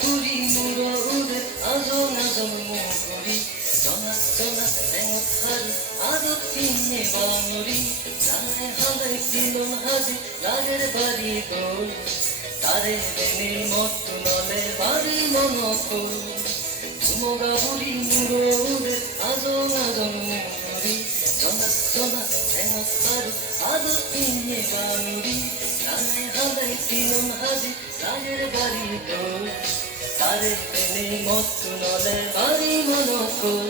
বুঢ়ী মূৰৰ আজং আজং মুগুৰি জনাত জনাত টেঙত সাৰি আদত পিনে বাঙৰি জানে হালে কিলন হাজি লাগের বাড়ি গ'ল তাৰে দেনে মতটো নলে বাড়ি মনকুল চুমগা বুঢ়ী মূৰৰ আজং আজং মুগুৰি জনাত জনাত টেঙত সাৰি আদত পিনে বাঙৰি জানে হালে কিলন হাজি লাগের বাড়ি গ'ল তারে দেনে মতটো নলে বাড়ি মনকুল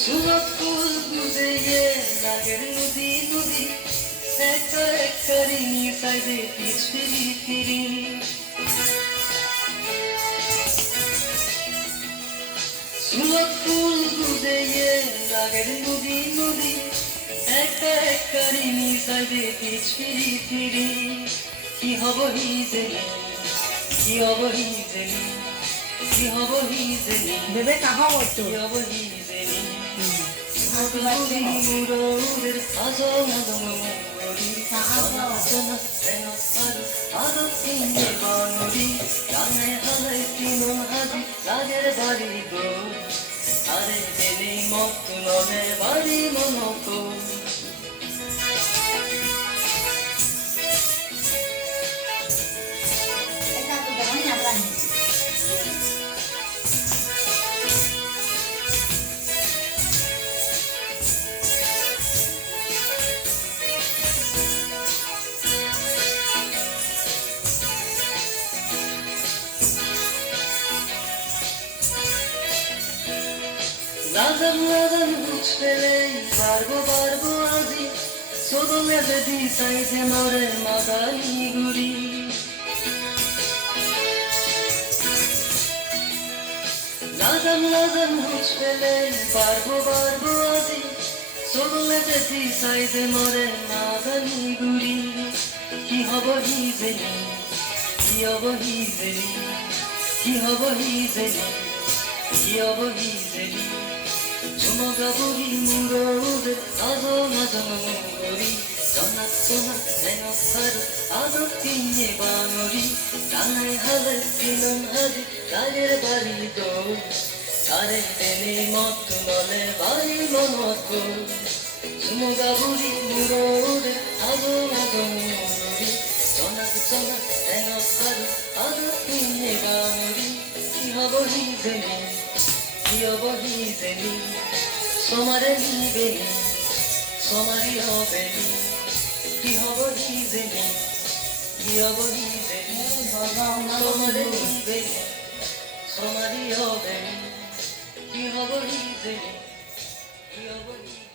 সুরত ফুল বুঝে লাগের নদী নদী একটা একটারি সাইডে পিছ ফিরি ফিরি সুরত ফুল বুঝে লাগের নদী নদী একটা একটারি সাইডে পিছ ফিরি ফিরি কি হব হি জেনি কি হব হি জেনি কি হব হি জেনি বেবে কাহা হতো কি হব হি জেনি বুঢ়ী মূৰৰ আজং আজং মুগুৰি জনাত জনাত টেঙত সাৰি আদত পিনে বাঙৰি জানে হালে কিলন হাজি লাগের বাড়ি গ'ল তাৰে দেনে মতটো নলে বাড়ি মনকুল এটা তো বড় না প্রাণ লাজম লাজম বুঝ পেলে পারবো পারবো আজি সদলে যদি চাইছে মরে মাদানি গুড়ি লাজম লাজম বুঝ পেলে পারবো পারবো আজি সদলে যদি চাইছে মরে মাদানি গুড়ি কি হব হি জেনি কি হব হি জেনি কি হব হি জেনি কি হব হি জেনি চুমগা বুঢ়ী মূৰৰ আজং আজং মুগুৰি জনাত জনাত টেঙত সাৰি আদত পিনে বাঙৰি জানে হালে কিলন হাজি লাগের বাড়ি গ'ল তাৰে দেনে মতটো নলে বাড়ি মনকুল চুমগা বুঢ়ী মূৰৰ আজং আজং মুগুৰি জনাত জনাত টেঙত সাৰি আদত পিনে বাঙৰি কি হব হি জেনি কি হব হি জেনি সমারে নিবেনি সমারি হবেনি কি হব হি জেনি কি হব হি জেনি সমারে নিবেনি সমারি হবেনি কি হব হি জেনি কি হব হি